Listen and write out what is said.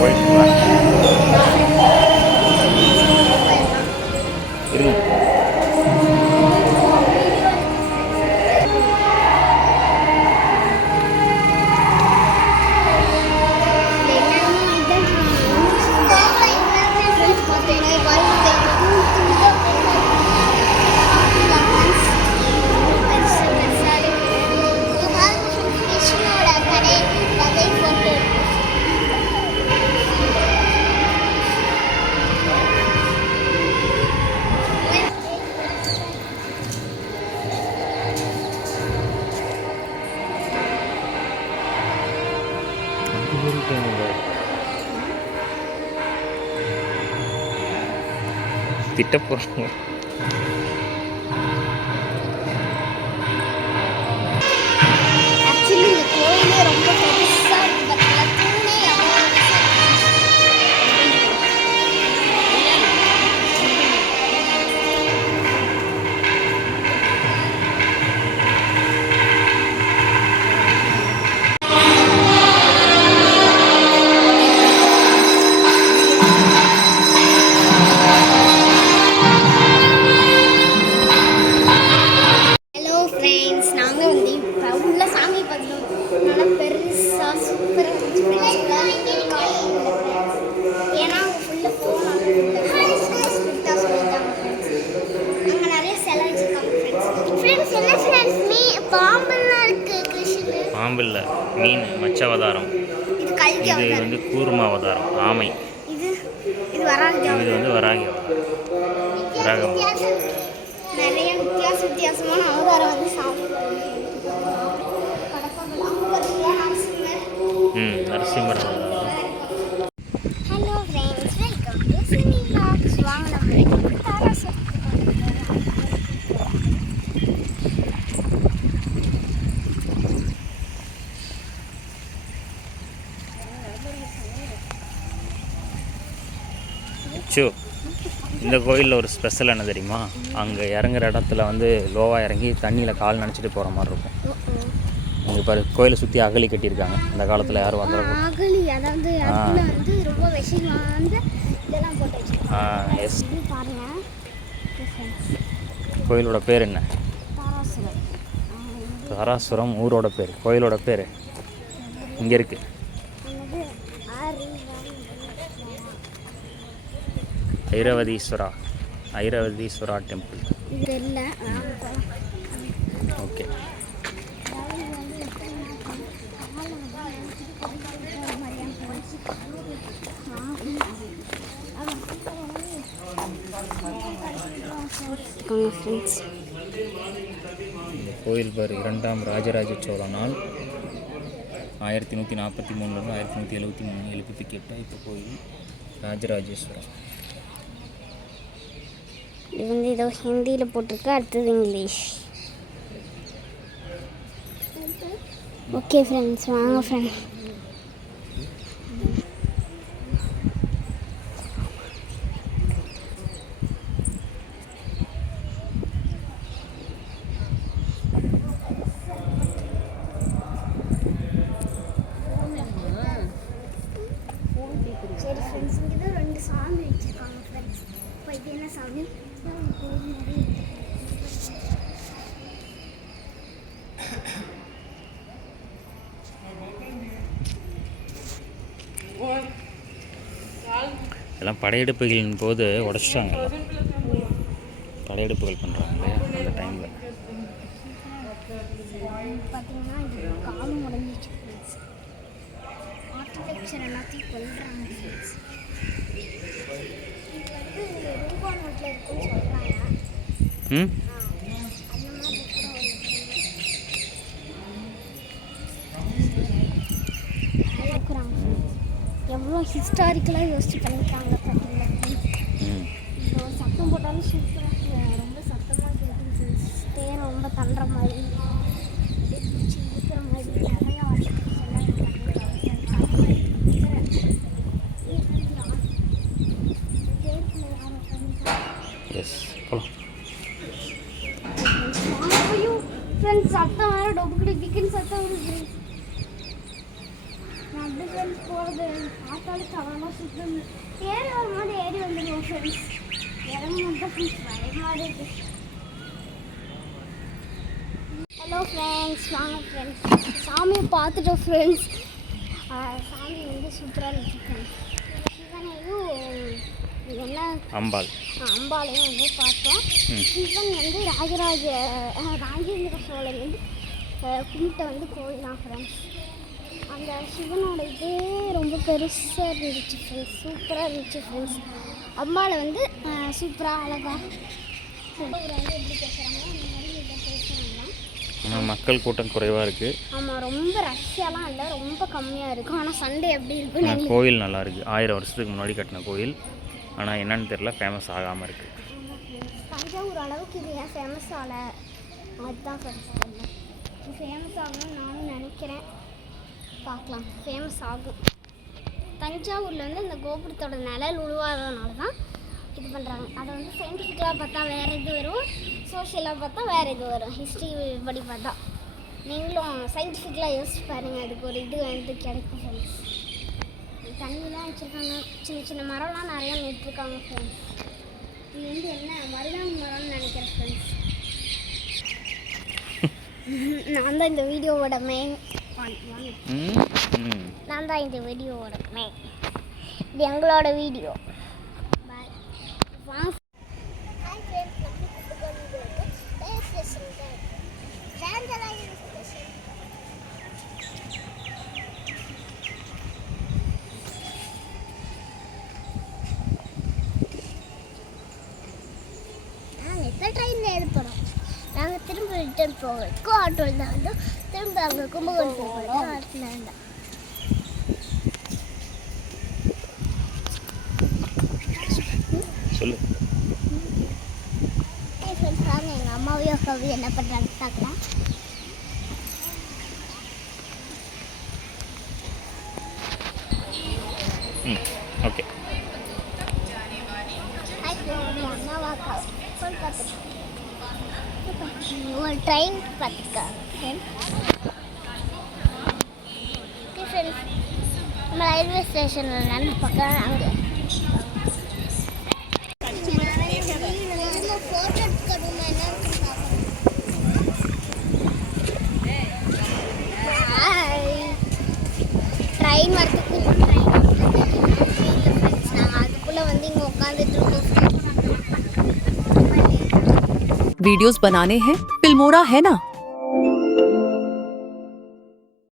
போயிட்டு இருங்க. திட்ட போகிறாங்க. பாம்பில்ல மீன் மச்சவதாரம். இது வந்து கூர்மாவதாரம் ஆமை. இது வந்து வராகி அவதாரம். நிறைய வித்தியாசமான அவதாரம் வந்து நரசிம்மர் அவதாரம். Hello friends, welcome to cine vlogs. வாங்க நம்ம தாராசுரம். இந்த கோயிலில் ஒரு ஸ்பெஷல் என்ன தெரியுமா? அங்கே இறங்குற இடத்துல வந்து லோவாக இறங்கி தண்ணியில் கால் நினச்சிட்டு போகிற மாதிரி இருக்கும். இங்கே பாரு, கோயிலை சுற்றி அகழி கட்டியிருக்காங்க. இந்த காலத்தில் யாரும் வந்துடும். எஸ். கோயிலோட பேர் என்ன? தாராசுரம் ஊரோட பேர். கோயிலோட பேர் இங்கே இருக்குது. ஐரவதீஸ்வரா டெம்பிள். ஓகே. கோயில் பேர் இரண்டாம் ராஜராஜ சோழனால் 1143 1173 எழுப்பிக்கிட்ட. இப்போ கோயில் ராஜராஜேஸ்வரம். இது வந்து ஏதோ ஹிந்தியில் போட்டிருக்கு, அடுத்தது இங்கிலீஷ். ஓகே ஃப்ரெண்ட்ஸ், வாங்க ஃப்ரெண்ட்ஸ். சரி ஃப்ரெண்ட்ஸ், இங்கே தான் 2 சாமி வச்சுருக்காங்க ஃப்ரெண்ட்ஸ். இப்போ இது என்ன சாமி? எல்லாம் படையெடுப்புகளின் போது உடைச்சிட்டாங்க. படையெடுப்புகள் பண்ணுறாங்க இல்லையா அந்த டைமில். பார்த்தீங்கன்னா இது காலம் உடஞ்சிச்சு ஃப்ரெண்ட்ஸ். ஆர்கிடெக்சர் எல்லாத்தையும் கொள்றாங்க ஃப்ரெண்ட்ஸ். இது வந்து ரூபா நோட்டில் இருக்குன்னு சொல்கிறாங்க. அந்த மாதிரி இருக்கிறாங்க. எவ்வளோ ஹிஸ்டாரிக்கலாக யோசிச்சு பண்ணியிருக்காங்க பார்த்தீங்களா? இப்போ சத்தம் போட்டாலும் சூப்பராக, ரொம்ப சத்தமாக கேட்குது. தேர் ரொம்ப தள்ளுற மாதிரி, இருக்கிற மாதிரி நிறையா ஃப்ரெண்ட்ஸ். சத்தம் வேறு டொபுக்கிட்டு டிக்கின்னு சத்தம் வருது. நான் எப்படி ஃப்ரெண்ட்ஸ் போகிறது பார்த்தாலும் தவறமாக சுத்தம் ஏறி வரும்போது ஏறி வந்துடுவோம் ஃப்ரெண்ட்ஸ். இறங்கும் தான் ஃப்ரெண்ட்ஸ் பயமாக இருக்குது. ஹலோ ஃப்ரெண்ட்ஸ், வாங்க ஃப்ரெண்ட்ஸ் சாமியை பார்த்துட்டோம் ஃப்ரெண்ட்ஸ். சாமி வந்து சூப்பராக இருந்துச்சு ஃப்ரெண்ட்ஸ். சிவனையும் என்ன அம்பாலையும் வந்து பார்த்தோம். சிவன் வந்து ராஜேந்திர சோழன் வந்து கும்பிட்ட வந்து கோயில் தான் ஃப்ரெண்ட்ஸ். அந்த சிவனோட இது ரொம்ப பெருசாக இருந்துச்சு ஃப்ரெண்ட்ஸ், சூப்பராக இருந்துச்சு ஃப்ரெண்ட்ஸ். அம்பாவை வந்து சூப்பராக அழகாக வந்து எப்படி பேசுகிறாங்க அந்த மாதிரி இதை பேசுகிறாங்க. ஆனால் மக்கள் கூட்டம் குறைவாக இருக்குது. ஆமாம், ரொம்ப ரஷ்யெல்லாம் இல்லை, ரொம்ப கம்மியாக இருக்கும். ஆனால் சண்டே எப்படி இருக்கும். கோயில் நல்லா இருக்குது. 1000 வருஷத்துக்கு முன்னாடி கட்டின கோயில். ஆனால் என்னன்னு தெரியல, ஃபேமஸ் ஆகாமல் இருக்குது. தஞ்சாவூர் அளவுக்கு இது ஏன் ஃபேமஸ் ஆகலை அதுதான் ஃபர்ஸ்ட் தெரியல. இது ஃபேமஸ் ஆகணும்னு நானும் நினைக்கிறேன். பார்க்கலாம், ஃபேமஸ் ஆகும். தஞ்சாவூரில் வந்து இந்த கோபுரத்தோட நிழல் உருவாகிறதுனால தான் இது பண்ணுறாங்க. அதை வந்து சயின்டிஃபிக்கலாக பார்த்தா வேறு இது வரும், சோஷியலாக பார்த்தா வேறு இது வரும். ஹிஸ்ட்ரி படி பார்த்தா நீங்களும் சயின்டிஃபிக்கலாக யோசிச்சு பாருங்கள், அதுக்கு ஒரு இது வந்து கிடைக்கும் ஃப்ரெண்ட்ஸ். தண்ணிலாம் வச்சுருக்காங்க, சின்ன சின்ன மரம்லாம் நிறையா நட்டுருக்காங்க ஃப்ரெண்ட்ஸ். இது வந்து என்ன மருதாணி மரம்னு நினைக்கிறேன் ஃப்ரெண்ட்ஸ். நான் தான் இந்த வீடியோவோட மெயின். நான் தான் இந்த வீடியோவோட மெயின். இது எங்களோட வீடியோ. வாங்க ட்ரெயினில் ஏற்படும். நாங்கள் திரும்ப ரிட்டர்ன் போகிறதுக்கு ஆட்டோவில் தான் வந்தோம். திரும்ப அங்கே கும்பகோணம் போகிறோம். ஆட்டில் இருந்தால் சொல்லு. எங்கள் அம்மாவையும் அக்காவையும் என்ன பண்ணுறாங்க பார்க்கலாம். ஓகே. ஒரு ட்ரெயின் பார்த்துக்கா நம்ம ரயில்வே ஸ்டேஷனில் நடந்து பார்க்கலாம். அங்கே ஃபோட்டோ எடுக்கணும்னா என்ன ட்ரெயின் வரதுக்கு நாங்கள் அதுக்குள்ளே வந்து இங்கே உட்காந்துட்டு இருக்கோம். वीडियोस बनाने हैं फिल्मोरा है ना।